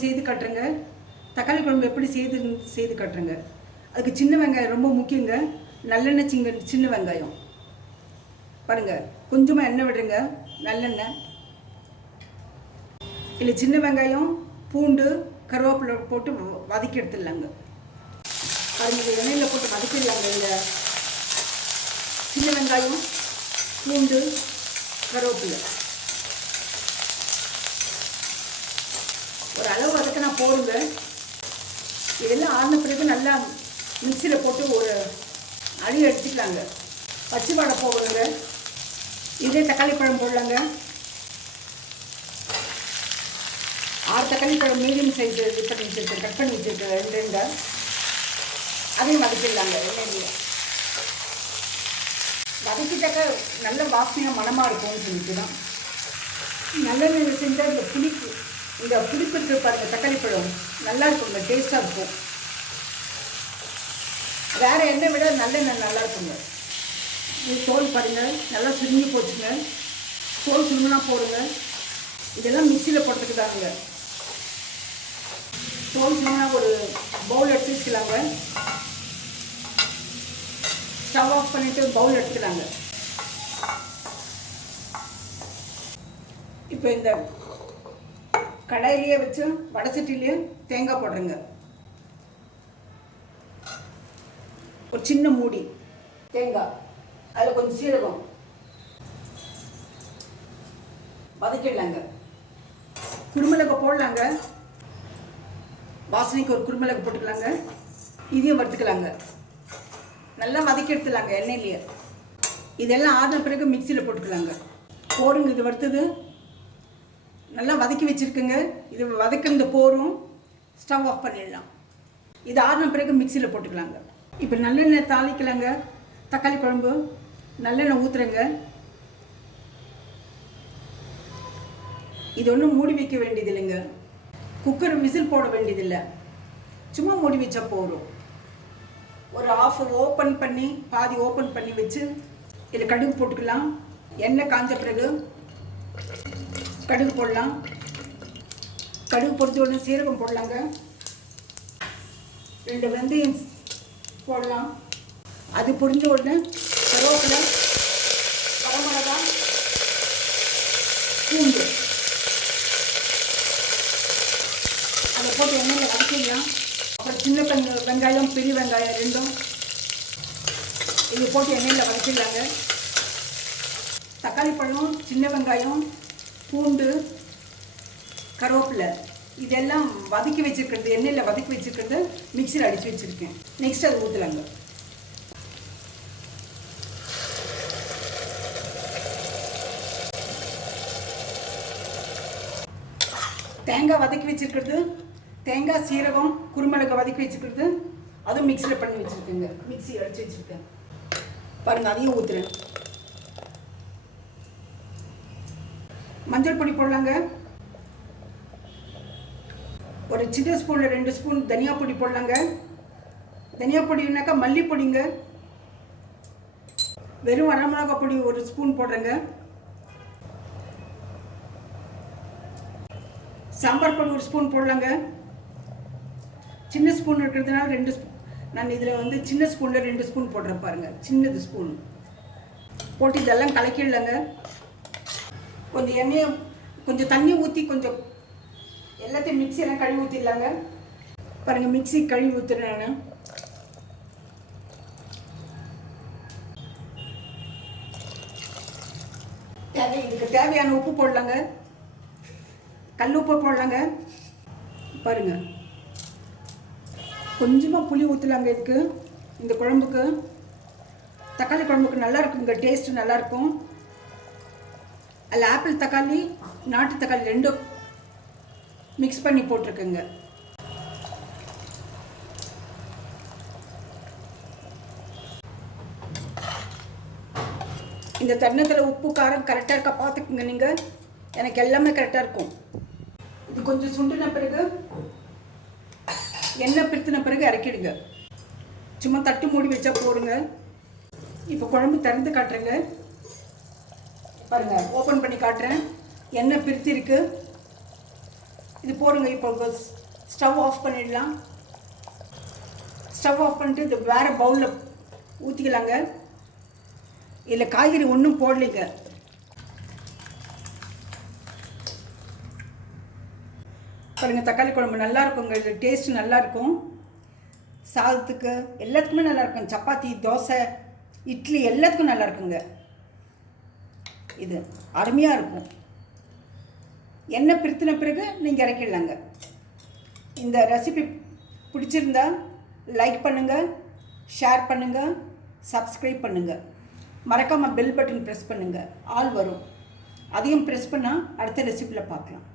குழம்பு செய்து காட்டுறேங்க. தக்காளி குழம்பு எப்படி செய்து காட்டுறேங்க. அதுக்கு சின்ன வெங்காயம் ரொம்ப முக்கியங்க. நல்லெண்ணெய் சின்ன வெங்காயம் பாருங்கள். கொஞ்சமாக எண்ணெய் விடுறேங்க, நல்லெண்ணெய். இல்லை சின்ன வெங்காயம், பூண்டு, கருவேப்பிலை போட்டு வதக்கி எடுத்துடலாங்க. பாருங்கள், எண்ணெயில் போட்டு வதக்கிடலாங்க. இந்த சின்ன வெங்காயம், பூண்டு, கருவேப்பிலை ஒரு அளவு வதக்க நான் போடுங்க. இதெல்லாம் ஆறின பிறகு நல்லா மிக்சியில் போட்டு ஒரு அடி எடுத்துக்கலாங்க. பச்சை வாடை போகணுங்க. இதே தக்காளி பழம் போடலாங்க. 6 தக்காளி பழம் மீடியம் சைஸ் இது பண்ணி வச்சுருக்கேன், கட் பண்ணி வச்சுருக்கேன் 2 அதையும் வதக்கிடலாங்க. எண்ணெயிலேயே வதக்கிட்டாக்க நல்ல வாசனையாக மனமாக இருக்கும்னு சொல்லிட்டு தான். நல்லெண்ணெயில் செஞ்சால் இந்த புளிப்பு இருக்கு பாருங்கள், தக்காளி பழம் நல்லா இருக்குங்க, டேஸ்ட்டாக இருக்கும். வேறு எண்ணெய் விட நல்லெண்ணெய் நல்லா இருக்குங்க. இது தோல் பாருங்கள், நல்லா சுருங்கி போச்சுங்க. தோல் சுருங்கினா போடுங்க. இதெல்லாம் மிக்சியில் போட்டுக்கு தாங்க. தோல் சுருங்கினா ஒரு பவுல் எடுத்து வச்சுக்கலாங்க. ஸ்டவ் ஆஃப் பண்ணிவிட்டு பவுல் எடுத்துக்கலாங்க. இப்போ இந்த கடாயிலேயே வச்சு வடசட்டிலேயே தேங்காய் போடுறேங்க. ஒரு சின்ன மூடி தேங்காய், அதில் கொஞ்சம் சீரகம் வதக்கிடலாங்க. குருமிளகு போடலாங்க. வாசனைக்கு ஒரு குருமிளகு போட்டுக்கலாங்க. இதையும் வறுத்துக்கலாங்க. நல்லா வதக்கி எடுத்துலாங்க எண்ணெயிலேயே. இதெல்லாம் ஆறின பிறகு மிக்சியில் போட்டுக்கலாங்க. போடுங்க, இது வறுத்தது நல்லா வதக்கி வச்சுருக்குங்க. இது வதக்கிற போரும் ஸ்டவ் ஆஃப் பண்ணிடலாம். இது ஆறின பிறகு மிக்சியில் போட்டுக்கலாங்க. இப்போ நல்லெண்ணெய் தாளிக்கலாங்க. தக்காளி குழம்பு நல்லெண்ணெய் ஊற்றுறேங்க. இது ஒன்றும் மூடி வைக்க வேண்டியது இல்லைங்க. குக்கர் விசில் போட வேண்டியதில்லை, சும்மா மூடி வச்சா போதும். ஒரு ஆஃப் ஓப்பன் பண்ணி பாதி ஓப்பன் பண்ணி வச்சு இதில் கடுகு போட்டுக்கலாம். எண்ணெய் காஞ்ச பிறகு கடுகு போடலாம். கடுகு பொறிச்ச உடனே சீரகம் போடலாங்க. 2 வெந்தயம் போடலாம். அது பொரிஞ்ச உடனே கருவேப்பிலை, வரமிளகா, பூண்டு அதை போட்டு எண்ணெயில் வதக்கிடலாம். அப்புறம் சின்ன வெங்காயம், பெரிய வெங்காயம் 2 இது போட்டு எண்ணெயில் வதக்கிடலாங்க. தக்காளி பழம், சின்ன வெங்காயம், பூண்டு, கருவேப்பிலை இதெல்லாம் வதக்கி வச்சுருக்கிறது, எண்ணெயில் வதக்கி வச்சுருக்கிறது மிக்சியில் அடித்து வச்சுருக்கேன். நெக்ஸ்ட் அது ஊற்றலாங்க. தேங்காய் வதக்கி வச்சுருக்கிறது, தேங்காய், சீரகம், குருமிளகு வதக்கி வச்சுருக்கிறது அதுவும் மிக்சியில் பண்ணி வச்சுருக்கேங்க. மிக்சி அடித்து வச்சுருக்கேன் பாருங்கள். அதையும் ஊற்றுறேன். மஞ்சள் பொடி போடலாங்க. ஒரு சின்ன ஸ்பூனில் 2 ஸ்பூன் தனியா பொடி போடலாங்க. தனியா பொடினாக்கா மல்லிப்பொடிங்க. வெறும் வரமிளகா பொடி 1 ஸ்பூன் போடுறேங்க. சாம்பார் பொடி 1 ஸ்பூன் போடலாங்க. சின்ன ஸ்பூன் இருக்கிறதுனால 2 ஸ்பூன் நான் இதில் சின்ன ஸ்பூனில் 2 ஸ்பூன் போடுறேன் பாருங்கள். சின்னது ஸ்பூன் போட்டு இதெல்லாம் கலக்கிடலாங்க. கொஞ்சம் எண்ணெயை கொஞ்சம் தண்ணி ஊற்றி கொஞ்சம் எல்லாத்தையும் மிக்சியெல்லாம் கழுவி ஊற்றிடலாங்க. பாருங்கள், மிக்சி கழுவி ஊற்றுறேன் நான். இதுக்கு தேவையான உப்பு போடலாங்க. கல் உப்பு போடலாங்க. பாருங்கள், கொஞ்சமாக புளி ஊற்றலாங்க. இதுக்கு இந்த குழம்புக்கு, தக்காளி குழம்புக்கு நல்லா இருக்குங்க, டேஸ்ட்டு நல்லாயிருக்கும். அதில் ஆப்பிள் தக்காளி, நாட்டு தக்காளி 2 மிக்ஸ் பண்ணி போட்டிருக்குங்க. இந்த தருணத்தில் உப்பு காரம் கரெக்டாக இருக்கா பார்த்துக்குங்க நீங்கள். எனக்கு எல்லாமே கரெக்டாக இருக்கும். இது கொஞ்சம் சுண்டின பிறகு எண்ணெய் பிரித்தின பிறகு இறக்கிடுங்க. சும்மா தட்டு மூடி வச்சா போடுங்க. இப்போ குழம்பு திறந்து காட்டுறேங்க. பாருங்கள், ஓப்பன் பண்ணி காட்டுறேன். எண்ணெய் பிரித்திருக்கு. இது போடுங்க. இப்போ ஸ்டவ் ஆஃப் பண்ணிடலாம். ஸ்டவ் ஆஃப் பண்ணிட்டு இது வேறு பவுலில் ஊற்றிக்கலாங்க. இதில் காய்கறி ஒன்றும் போடலைங்க. பாருங்கள், தக்காளி குழம்பு நல்லா இருக்குங்க. இது டேஸ்ட்டு நல்லாயிருக்கும். சாதத்துக்கு எல்லாத்துக்குமே நல்லாயிருக்கும். சப்பாத்தி, தோசை, இட்லி எல்லாத்துக்கும் நல்லா இருக்குங்க. இது அருமையாக இருக்கும். எண்ணெய் பிரித்தின பிறகு நீங்கள் இறக்கிடலாங்க. இந்த ரெசிபி பிடிச்சிருந்தா லைக் பண்ணுங்கள், ஷேர் பண்ணுங்கள், சப்ஸ்கிரைப் பண்ணுங்கள். மறக்காமல் பெல் பட்டன் ப்ரெஸ் பண்ணுங்கள். ஆல் வரும். அதையும் ப்ரெஸ் பண்ணால் அடுத்த ரெசிபியில் பார்க்கலாம்.